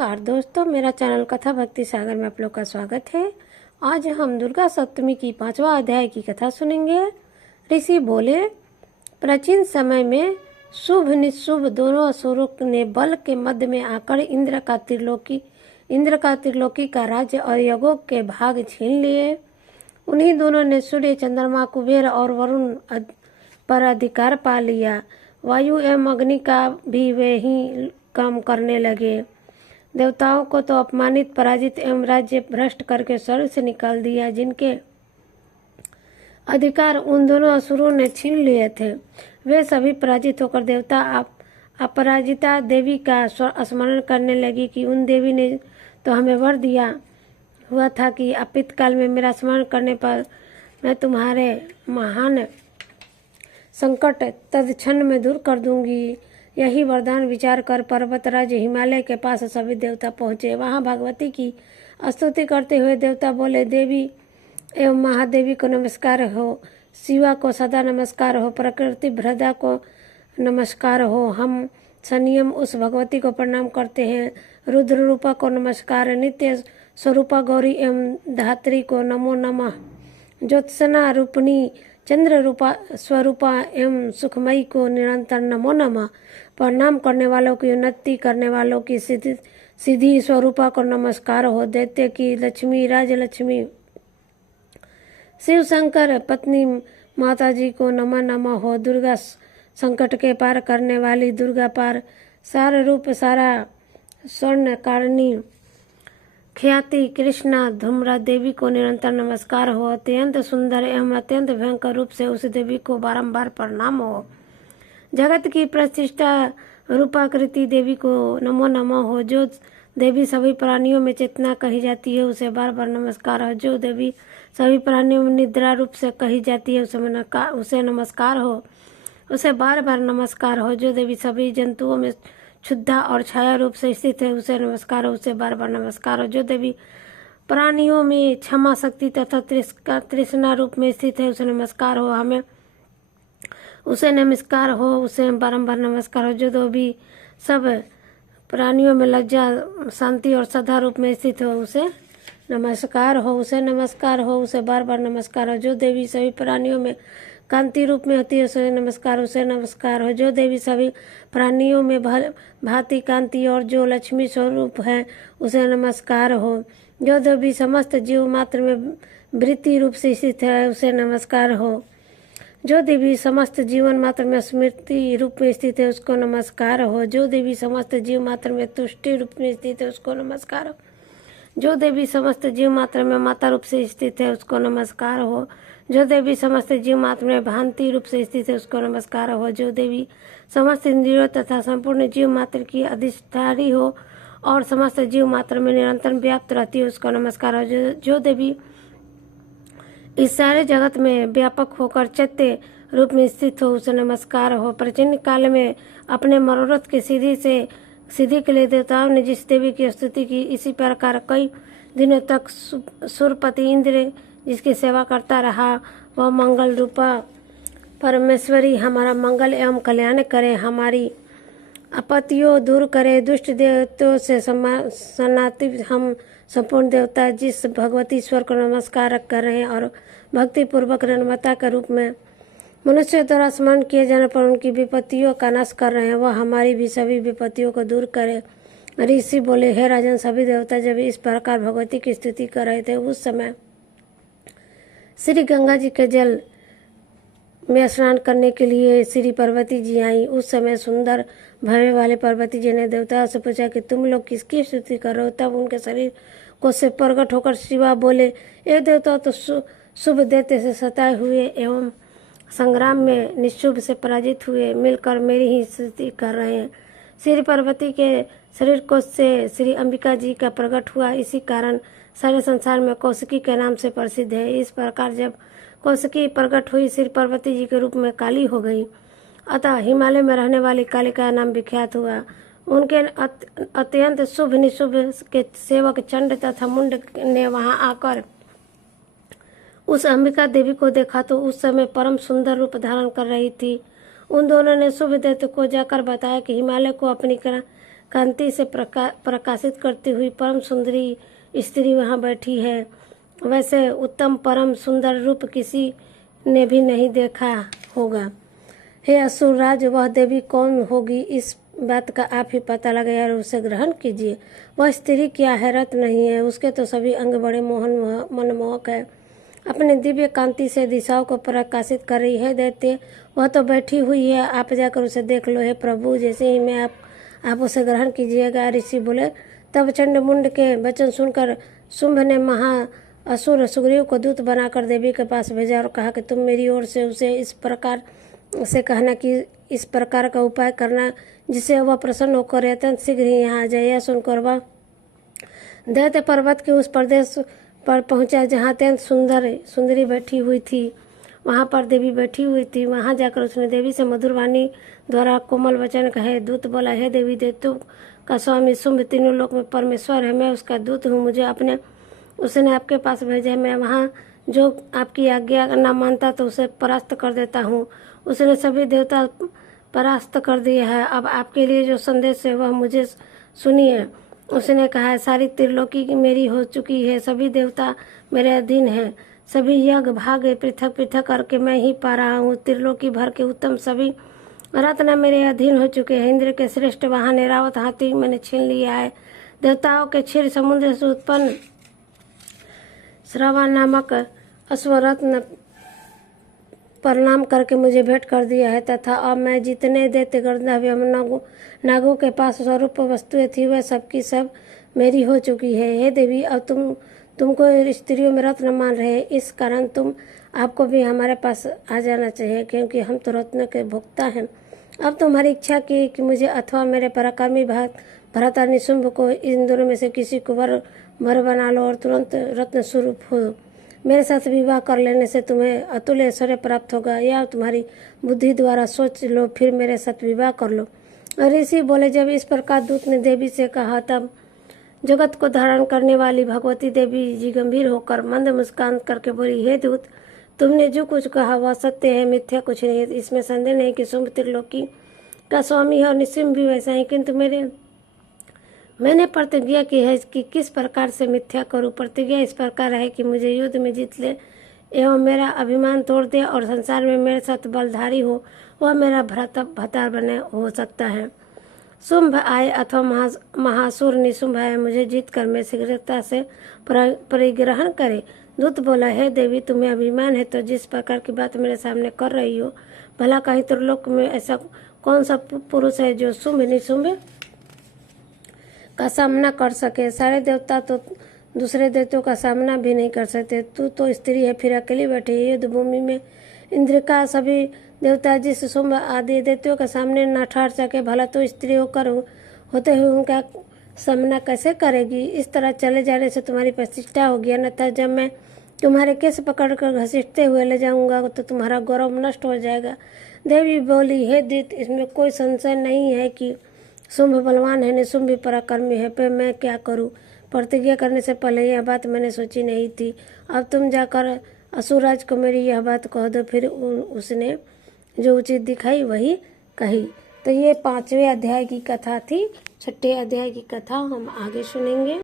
नमस्कार दोस्तों, मेरा चैनल कथा भक्ति सागर में आप लोग का स्वागत है। आज हम दुर्गा सप्तमी की 5वां अध्याय की कथा सुनेंगे। ऋषि बोले, प्राचीन समय में शुभ निशुभ दोनों असुरों ने बल के मध्य में आकर इंद्र का त्रिलोकी का राज्य और यज्ञों के भाग छीन लिए। उन्हीं दोनों ने सूर्य, चंद्रमा, कुबेर और वरुण पर अधिकार पा लिया। वायु एवं अग्नि का भी वे ही काम करने लगे। देवताओं को तो अपमानित, पराजित एवं राज्य भ्रष्ट करके स्वर्ग से निकाल दिया, जिनके अधिकार उन दोनों असुरों ने छीन लिए थे। वे सभी पराजित होकर देवता अपराजिता देवी का स्मरण करने लगी कि उन देवी ने तो हमें वर दिया हुआ था कि अपित काल में मेरा स्मरण करने पर मैं तुम्हारे महान संकट तत्क्षण में दूर कर दूंगी। यही वरदान विचार कर पर्वतराज हिमालय के पास सभी देवता पहुँचे। वहाँ भगवती की स्तुति करते हुए देवता बोले, देवी एवं महादेवी को नमस्कार हो, शिवा को सदा नमस्कार हो, प्रकृति भ्रदा को नमस्कार हो। हम संयम उस भगवती को प्रणाम करते हैं। रुद्र रूपा को नमस्कार, नित्य स्वरूपा गौरी एवं धात्री को नमो नमः। ज्योत्सना रूपिणी चंद्र रूपा स्वरूपा एवं सुखमयी को निरंतर नमो नमः। प्रणाम करने वालों की उन्नति करने वालों की सिद्धि स्वरूपा को नमस्कार हो। दैत्य की लक्ष्मी राजलक्ष्मी शिव शंकर पत्नी माता जी को नमः नमः हो। दुर्गा संकट के पार करने वाली दुर्गा पार सार रूप सारा स्वर्ण कारिणी ख्याति कृष्णा धूम्रा देवी को निरंतर नमस्कार हो। अत्यंत सुंदर एवं अत्यंत भयंकर रूप से उस देवी को बारंबार प्रणाम हो। जगत की प्रतिष्ठा रूपाकृति देवी को नमो नमः हो। जो देवी सभी प्राणियों में चेतना कही जाती है उसे बार बार नमस्कार हो। जो देवी सभी प्राणियों में निद्रा रूप से कही जाती है उसे नमस्कार हो, उसे बार बार नमस्कार हो। जो देवी सभी जंतुओं में क्षुद्धा और छाया रूप से स्थित है उसे नमस्कार हो, उसे बार बार नमस्कार हो। जो देवी प्राणियों में क्षमा शक्ति तथा तृष्णा रूप में स्थित है उसे नमस्कार हो, हमें उसे नमस्कार हो, उसे बारंबार नमस्कार हो। जो देवी सब प्राणियों में लज्जा शांति और श्रद्धा रूप में स्थित हो उसे नमस्कार हो, उसे नमस्कार हो, उसे बार बार नमस्कार हो। जो देवी सभी प्राणियों में कांति रूप में होती है उसे नमस्कार, उसे नमस्कार हो। जो देवी सभी प्राणियों में भांति कांति और जो लक्ष्मी स्वरूप है उसे नमस्कार हो। जो देवी समस्त जीव मात्र में वृत्ति रूप से स्थित है उसे नमस्कार हो। जो देवी समस्त जीवन मात्र में स्मृति रूप में स्थित है उसको नमस्कार हो। जो देवी समस्त जीव मात्र में तुष्टि रूप में स्थित है उसको नमस्कार हो। जो देवी समस्त जीव मात्र में माता रूप से स्थित है उसको नमस्कार हो। जो देवी समस्त जीव मात्र में भांति रूप से स्थित है उसको नमस्कार हो। जो देवी समस्त इंद्रियों तथा संपूर्ण जीव मात्र की अधिष्ठात्री हो और समस्त जीव मात्र में निरंतर व्याप्त रहती है उसको नमस्कार हो। जो देवी इस सारे जगत में व्यापक होकर चैत्य रूप में स्थित हो उसे नमस्कार हो। प्राचीन काल में अपने मनोरथ के सिद्धि के लिए देवताओं ने जिस देवी की स्तुति की, इसी प्रकार कई दिनों तक सुरपति इंद्र जिसकी सेवा करता रहा, वह मंगल रूपा परमेश्वरी हमारा मंगल एवं कल्याण करे, हमारी आपत्तियों दूर करे, दुष्ट देवताओं से सनाति हम संपूर्ण देवता जिस भगवती ईश्वर को नमस्कार कर रहे हैं और भक्ति पूर्वक रणमता के रूप में मनुष्य द्वारा स्मरण किए जाने पर उनकी विपत्तियों का नाश कर रहे हैं, वह हमारी भी सभी विपत्तियों को दूर करे। ऋषि बोले, हे राजन, सभी देवता जब इस प्रकार भगवती की स्तुति कर रहे थे उस समय श्री गंगा जी के जल में स्नान करने के लिए श्री पार्वती जी आई। उस समय सुंदर भव्य वाले पार्वती जी ने देवताओं से पूछा कि तुम लोग किसकी स्तुति कर रहे हो। तब उनके शरीर को से प्रकट होकर शिवा बोले, ये देवता तो शुभ दैत्य से सताए हुए एवं संग्राम में निशुभ से पराजित हुए मिलकर मेरी ही स्तुति कर रहे हैं। श्री पार्वती के शरीर कोश से श्री अंबिका जी का प्रकट हुआ, इसी कारण सारे संसार में कौशिकी के नाम से प्रसिद्ध है। इस प्रकार जब कौशिकी प्रकट हुई श्री पार्वती जी के रूप में काली हो गई, अतः हिमालय में रहने वाली काली का नाम विख्यात हुआ। उनके अत्यंत शुभ निशुभ के सेवक चंड तथा मुंड ने वहां आकर उस अंबिका देवी को देखा तो उस समय परम सुंदर रूप धारण कर रही थी। उन दोनों ने शुभ दैत्य को जाकर बताया कि हिमालय को अपनी कांति से प्रकाशित करती हुई परम सुंदरी स्त्री वहाँ बैठी है। वैसे उत्तम परम सुंदर रूप किसी ने भी नहीं देखा होगा। हे असुरराज, वह देवी कौन होगी, इस बात का आप ही पता लगाए और उसे ग्रहण कीजिए। वह स्त्री क्या हैरत नहीं है, उसके तो सभी अंग बड़े मनमोहक है, अपने दिव्य कांति से दिशाओं को प्रकाशित कर रही है। दैत्य, वह तो बैठी हुई है, आप जाकर उसे देख लो। हे प्रभु, जैसे ही मैं आप उसे ग्रहण कीजिएगा। ऋषि बोले। तब चंडमुंड के वचन सुनकर शुंभ ने महा असुर सुग्रीव को दूत बनाकर देवी के पास भेजा और कहा कि तुम मेरी ओर से उसे इस प्रकार से कहना कि इस प्रकार का उपाय करना जिससे वह प्रसन्न होकर अत्यंत शीघ्र ही यहाँ आ जाए। यह सुनकर वह दैत्य पर्वत के उस प्रदेश पर पहुंचा जहाँ अत्यंत सुंदरी बैठी हुई थी। वहाँ पर देवी बैठी हुई थी। वहाँ जाकर उसने देवी से मधुर वाणी द्वारा कोमल वचन कहे। दूत बोला, हे देवी, दैत्यों का स्वामी शुंभ तीनों लोक में परमेश्वर है, मैं उसका दूत हूँ, उसने आपके पास भेजा है। मैं वहाँ जो आपकी आज्ञा न मानता तो उसे परास्त कर देता हूँ। उसने सभी देवता परास्त कर दिए है। अब आपके लिए जो संदेश है वह मुझे सुनिए। उसने कहा है, सारी त्रिलोकी मेरी हो चुकी है, सभी देवता मेरे अधीन है, सभी यज्ञ भाग पृथक पृथक करके मैं ही पा रहा हूँ। त्रिलोकी भर के उत्तम सभी रत्न मेरे अधीन हो चुके हैं। इंद्र के श्रेष्ठ वाहन ऐरावत हाथी मैंने छीन लिया है। देवताओं के क्षीर समुद्र से उत्पन्न श्रवा नामक अश्वरत्न प्रणाम करके मुझे भेंट कर दिया है, तथा अब मैं जितने दैत्य गंधर्व नागों के पास स्वरूप वस्तुएं थी वह सबकी सब मेरी हो चुकी है। हे देवी, अब तुमको स्त्रियों में रत्न मान रहे, इस कारण आपको भी हमारे पास आ जाना चाहिए, क्योंकि हम तो रत्न के भोक्ता हैं। अब तुम्हारी इच्छा की कि मुझे अथवा मेरे पराक्रमी भरत और निशुंभ को इन दोनों में से किसी को वर बना लो और तुरंत रत्न स्वरूप हो। मेरे साथ विवाह कर लेने से तुम्हें अतुल्य ऐश्वर्य प्राप्त होगा, या तुम्हारी बुद्धि द्वारा सोच लो, फिर मेरे साथ विवाह कर लो। ऋषि बोले, जब इस प्रकार दूत ने देवी से कहा तब जगत को धारण करने वाली भगवती देवी जी गंभीर होकर मंद मुस्कान करके बोली, हे दूत, तुमने जो कुछ कहा वह सत्य है, मिथ्या कुछ नहीं है। इसमें संदेह नहीं कि शुंभ त्रिलोकी का स्वामी है और निशुंभ भी वैसा है, किंतु मैंने प्रतिज्ञा की है कि किस प्रकार से मिथ्या करूं। प्रतिज्ञा इस प्रकार है कि मुझे युद्ध में जीत ले एवं मेरा अभिमान तोड़ दे और संसार में मेरे साथ बलधारी हो, वह मेरा भतार बने हो सकता है। शुंभ आए अथवा महासुर निशुंभ आए, मुझे जीत कर मैं शीघ्रता से परिग्रहण करे। दूत बोला, हे देवी, तुम्हें अभिमान है तो जिस प्रकार की बात मेरे सामने कर रही हो, भला कहीं त्रिलोक में ऐसा कौन सा पुरुष है जो शुंभ निशुंभ का सामना कर सके। सारे देवता तो दूसरे दैत्यों का सामना भी नहीं कर सकते। तू तो स्त्री है, फिर अकेली बैठी है। युद्ध भूमि में इंद्र का सभी देवता जिस शुंभ आदि दैत्यों के सामने न ठहर सके, भला तो स्त्री होते हुए उनका सामना कैसे करेगी। इस तरह चले जाने से तुम्हारी प्रतिष्ठा होगी, अन्यथा जब मैं तुम्हारे केस पकड़कर घसीटते हुए ले जाऊंगा तो तुम्हारा गौरव नष्ट हो जाएगा। देवी बोली, हे दैत्य, इसमें कोई संशय नहीं है कि शुंभ बलवान है, निशुंभ भी पराक्रमी है, पर मैं क्या करूं। प्रतिज्ञा करने से पहले यह बात मैंने सोची नहीं थी। अब तुम जाकर असुरराज को मेरी यह बात कह दो। फिर उसने जो उचित दिखाई वही कही। तो ये 5वें अध्याय की कथा थी। 6ठे अध्याय की कथा हम आगे सुनेंगे।